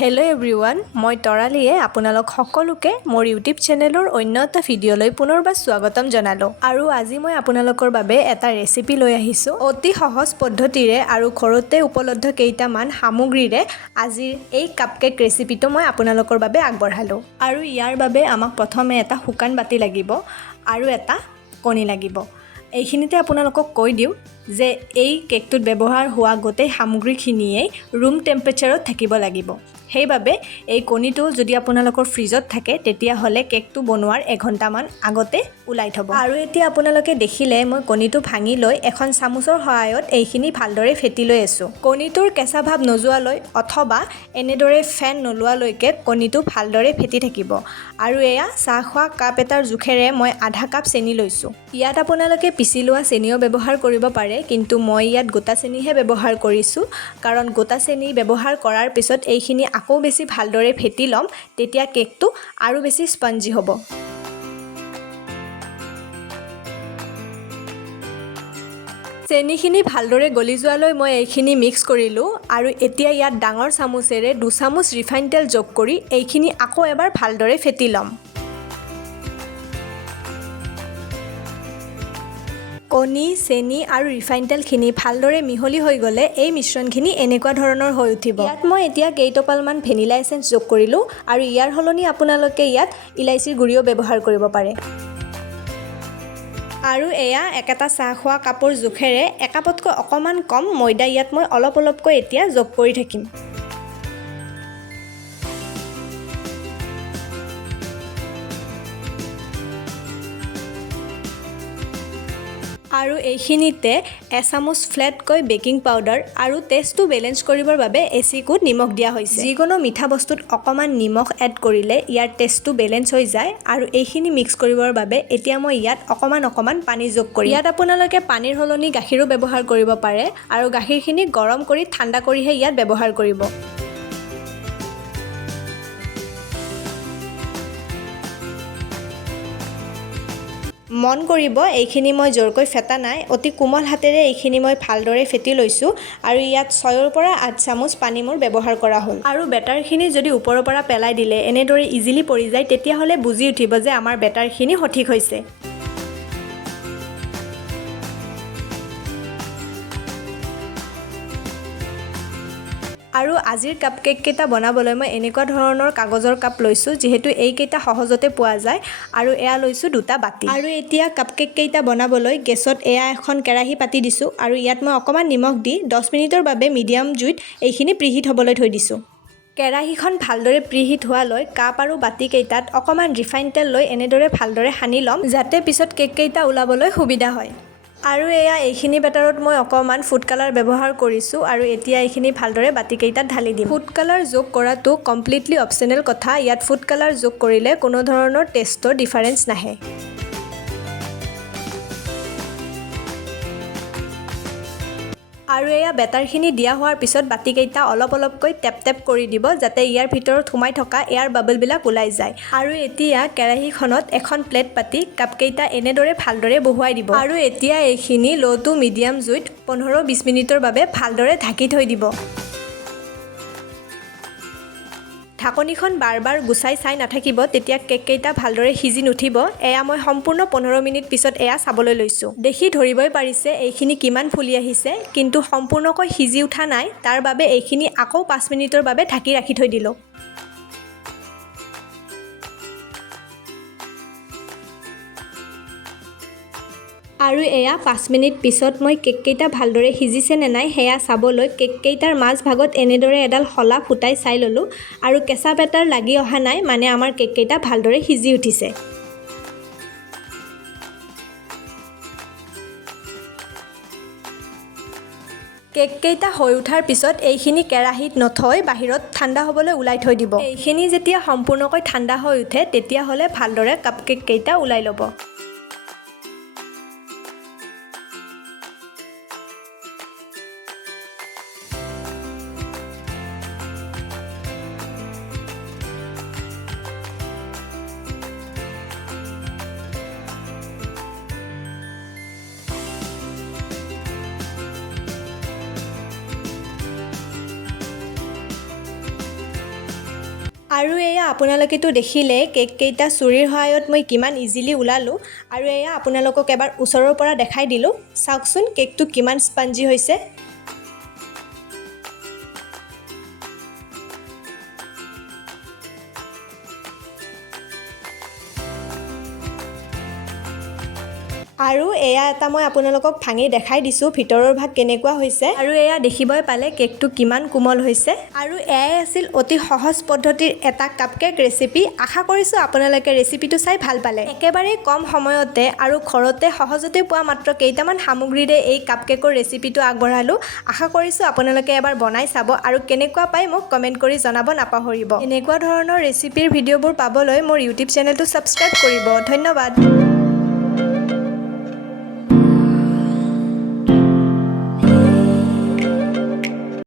Hello' everyone, মই তৰালীয়ে আপোনালোক সকলোকে মোৰ ইউটিউব চেনেলৰ অন্য এটা ভিডিঅ'লৈ পুনৰবাৰ স্বাগতম জনালোঁ। আৰু আজি মই আপোনালোকৰ বাবে এটা ৰেচিপি লৈ আহিছোঁ। অতি সহজ পদ্ধতিৰে আৰু ঘৰতে উপলব্ধ কেইটামান সামগ্ৰীৰে আজিৰ এই কাপকেক ৰেচিপিটো মই আপোনালোকৰ বাবে আগবঢ়ালোঁ। আৰু ইয়াৰ বাবে আমাক প্ৰথমে এটা শুকান বাতি লাগিব আৰু এটা কণী লাগিব। এইখিনিতে আপোনালোকক কৈ দিওঁ যে এই কেকটোত ব্যৱহাৰ হোৱা গোটেই সামগ্ৰীখিনিয়েই ৰুম টেম্পাৰেচাৰত থাকিব লাগিব। সেইবাবে এই কণীটো যদি আপোনালোকৰ ফ্ৰিজত থাকে তেতিয়াহ'লে কেকটো বনোৱাৰ এঘণ্টামান আগতে ওলাই থ'ব। আৰু এতিয়া আপোনালোকে দেখিলে মই কণীটো ভাঙি লৈ এখন চামুচৰ সহায়ত এইখিনি ভালদৰে ফেটি লৈ আছোঁ। কণীটোৰ কেঁচা ভাৱ নোযোৱালৈ অথবা এনেদৰে ফেন নোলোৱালৈকে কণীটো ভালদৰে ফেটি থাকিব। আৰু এয়া চাহ খোৱা কাপ এটাৰ জোখেৰে মই আধা কাপ চেনি লৈছোঁ। ইয়াত আপোনালোকে পিচি লোৱা চেনিও ব্যৱহাৰ কৰিব পাৰে, কিন্তু মই ইয়াত গোটা চেনিহে ব্যৱহাৰ কৰিছোঁ, কাৰণ গোটা চেনি ব্যৱহাৰ কৰাৰ পিছত এইখিনি আকৌ বেছি ভালদৰে ফেটি ল'ম, তেতিয়া কেকটো আৰু বেছি স্পঞ্জি হ'ব। চেনিখিনি ভালদৰে গলি যোৱালৈ মই এইখিনি মিক্স কৰিলোঁ আৰু এতিয়া ইয়াত ডাঙৰ চামুচেৰে 2 চামুচ ৰিফাইন তেল যোগ কৰি এইখিনি আকৌ এবাৰ ভালদৰে ফেটি ল'ম। কণী, চেনি আৰু ৰিফাইন তেলখিনি ভালদৰে মিহলি হৈ গ'লে এই মিশ্ৰণখিনি এনেকুৱা ধৰণৰ হৈ উঠিব। ইয়াত মই এতিয়া কেইটোপালমান ভেনিলা এচেঞ্চ যোগ কৰিলোঁ আৰু ইয়াৰ সলনি আপোনালোকে ইয়াত ইলাইচিৰ গুড়িও ব্যৱহাৰ কৰিব পাৰে। আৰু এয়া একেটা চাহ খোৱা কাপৰ জোখেৰে একাপতকৈ অকণমান কম ময়দা ইয়াত মই অলপ অলপকৈ এতিয়া যোগ কৰি থাকিম। আৰু এইখিনিতে এচামুচ ফ্লেটকৈ বেকিং পাউডাৰ আৰু টেষ্টটো বেলেঞ্চ কৰিবৰ বাবে এচিকুট নিমখ দিয়া হৈছে। যিকোনো মিঠা বস্তুত অকণমান নিমখ এড কৰিলে ইয়াৰ টেষ্টটো বেলেঞ্চ হৈ যায়। আৰু এইখিনি মিক্স কৰিবৰ বাবে এতিয়া মই ইয়াত অকণমান পানী যোগ কৰিম। ইয়াত আপোনালোকে পানীৰ সলনি গাখীৰো ব্যৱহাৰ কৰিব পাৰে আৰু গাখীৰখিনি গৰম কৰি ঠাণ্ডা কৰিহে ইয়াত ব্যৱহাৰ কৰিব। মন কৰিব এইখিনি মই জোৰকৈ ফেটা নাই, অতি কোমল হাতেৰে এইখিনি মই ভালদৰে ফেটি লৈছোঁ আৰু ইয়াত 6ৰ পৰা 8 চামুচ পানী মোৰ ব্যৱহাৰ কৰা হ'ল। আৰু বেটাৰখিনি যদি ওপৰৰ পৰা পেলাই দিলে এনেদৰে ইজিলি পৰি যায় তেতিয়াহ'লে বুজি উঠিব যে আমাৰ বেটাৰখিনি সঠিক হৈছে। আৰু আজিৰ কাপকেক কেইটা বনাবলৈ মই এনেকুৱা ধৰণৰ কাগজৰ কাপ লৈছোঁ, যিহেতু এইকেইটা সহজতে পোৱা যায়। আৰু এয়া লৈছোঁ 2টা বাতি। আৰু এতিয়া কাপকেক কেইটা বনাবলৈ গেছত এয়া এখন কেৰাহী পাতি দিছোঁ আৰু ইয়াত মই অকণমান নিমখ দি 10 মিনিটৰ বাবে মিডিয়াম জুইত এইখিনি প্ৰিহিট হ'বলৈ থৈ দিছোঁ। কেৰাহীখন ভালদৰে প্ৰিহিট হোৱালৈ কাপ আৰু বাতিকেইটাত অকণমান ৰিফাইন তেল লৈ এনেদৰে ভালদৰে সানি ল'ম, যাতে পিছত কেককেইটা ওলাবলৈ সুবিধা হয়। আৰু এয়া এইখিনি বেটাৰত মই অকণমান ফুড কালাৰ ব্যৱহাৰ কৰিছোঁ আৰু এতিয়া এইখিনি ভালদৰে বাতিকেইটাত ঢালি দিম। ফুড কালাৰ যোগ কৰাটো কমপ্লিটলি অপচনেল কথা। ইয়াত ফুড কালাৰ যোগ কৰিলে কোনো ধৰণৰ টেষ্টৰ ডিফাৰেঞ্চ নাহে। আৰু এয়া বেটাৰখিনি দিয়া হোৱাৰ পিছত বাতিকেইটা অলপ অলপকৈ টেপ কৰি দিব, যাতে ইয়াৰ ভিতৰত সোমাই থকা এয়াৰ বাবলবিলাক ওলাই যায়। আৰু এতিয়া কেৰাহীখনত এখন প্লেট পাতি কাপকেইটা এনেদৰে ভালদৰে বহুৱাই দিব। আৰু এতিয়া এইখিনি ল' টু মিডিয়াম জুইত 15-20 মিনিটৰ বাবে ভালদৰে ঢাকি থৈ দিব। ঢাকনিখন বাৰ বাৰ গুচাই চাই নাথাকিব, তেতিয়া কেককেইটা ভালদৰে সিজি নুঠিব। এয়া মই সম্পূৰ্ণ 15 মিনিট পিছত এয়া চাবলৈ লৈছোঁ। দেখি ধৰিবই পাৰিছে এইখিনি কিমান ফুলি আহিছে, কিন্তু সম্পূৰ্ণকৈ সিজি উঠা নাই। তাৰ বাবে এইখিনি আকৌ 5 মিনিটৰ বাবে ঢাকি ৰাখি থৈ দিলোঁ। আৰু এয়া 5 মিনিট পিছত মই কেককেইটা ভালদৰে সিজিছে নে নাই সেয়া চাবলৈ কেককেইটাৰ মাজ ভাগত এনেদৰে এডাল শলা ফুটাই চাই ল'লোঁ আৰু কেঁচা বেটাৰ লাগি অহা নাই, মানে আমাৰ কেককেইটা ভালদৰে সিজি উঠিছে। কেককেইটা হৈ উঠাৰ পিছত এইখিনি কেৰাহীত নথৈ বাহিৰত ঠাণ্ডা হ'বলৈ ওলাই থৈ দিব। এইখিনি যেতিয়া সম্পূৰ্ণকৈ ঠাণ্ডা হৈ উঠে তেতিয়াহ'লে ভালদৰে কাপকেককেইটা ওলাই ল'ব। আৰু এয়া আপোনালোকেতো দেখিলে কেক কেইটা চুৰিৰ সহায়ত মই কিমান ইজিলি ওলালোঁ আৰু এয়া আপোনালোকক এবাৰ ওচৰৰ পৰা দেখাই দিলোঁ চাওকচোন কেকটো কিমান স্পঞ্জি হৈছে আৰু এয়া এটা মই আপোনালোকক ভাঙি দেখাই দিছোঁ ভিতৰৰ ভাগ কেনেকুৱা হৈছে আৰু এয়া দেখিবই পালে কেকটো কিমান কোমল হৈছে আৰু এয়াই আছিল অতি সহজ পদ্ধতিৰ এটা কাপকেক ৰেচিপি আশা কৰিছোঁ আপোনালোকে ৰেচিপিটো চাই ভাল পালে একেবাৰে কম সময়তে আৰু ঘৰতে সহজতে পোৱা মাত্ৰ কেইটামান সামগ্ৰীৰে এই কাপকেকৰ ৰেচিপিটো আগবঢ়ালোঁ আশা কৰিছোঁ আপোনালোকে এবাৰ বনাই চাব আৰু কেনেকুৱা পায় মোক কমেণ্ট কৰি জনাব নাপাহৰিব এনেকুৱা ধৰণৰ ৰেচিপিৰ ভিডিঅ'বোৰ পাবলৈ মোৰ ইউটিউব চেনেলটো ছাবস্ক্ৰাইব কৰিব ধন্যবাদ